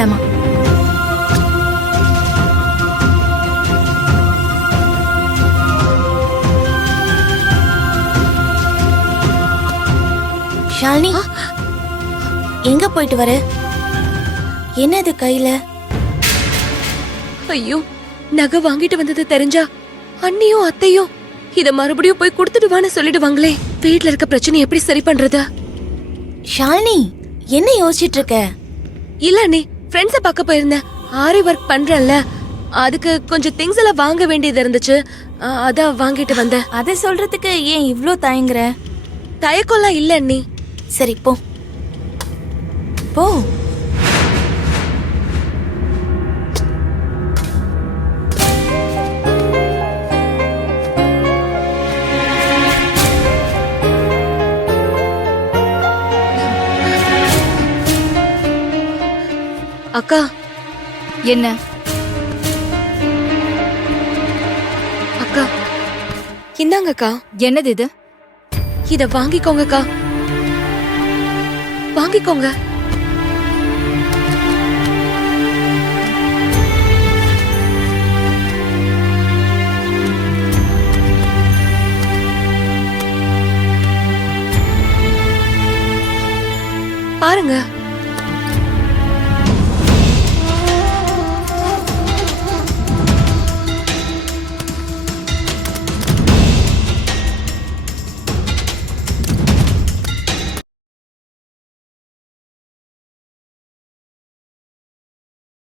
இந்தாமா. ஷாலினி, எங்க போயிட்டு வர? என்னது கையில? ஐயோ, நகை வாங்கிட்டு வந்தது தெரிஞ்சா அண்ணியும் அத்தையும் இத மறுபடியும் போய் கொடுத்துடுவான்னு சொல்லிடுவாங்களே. வீட்ல இருக்க பிரச்சனை எப்படி சரி பண்றது? ஷாலினி, என்ன யோசிச்சிட்டு இருக்க? இல்ல அண்ணி, ஃப்ரெண்ட்ஸ பார்க்க போயிருந்தேன். ஆரி ஒர்க் பண்றேன்ல, அதுக்கு கொஞ்சம் திங்ஸ் எல்லாம் வாங்க வேண்டியது இருந்துச்சு. அதான் வாங்கிட்டு வந்தேன். அதை சொல்றதுக்கு ஏன் இவ்ளோ தயங்குற? தயக்கம்லாம் இல்ல அண்ணி. சரி போ போ. அக்கா, என்ன? அக்கா இந்தாங்க அக்கா. என்னது இது? இத வாங்கிக்கோங்க அக்கா, வாங்கிக்கோங்க.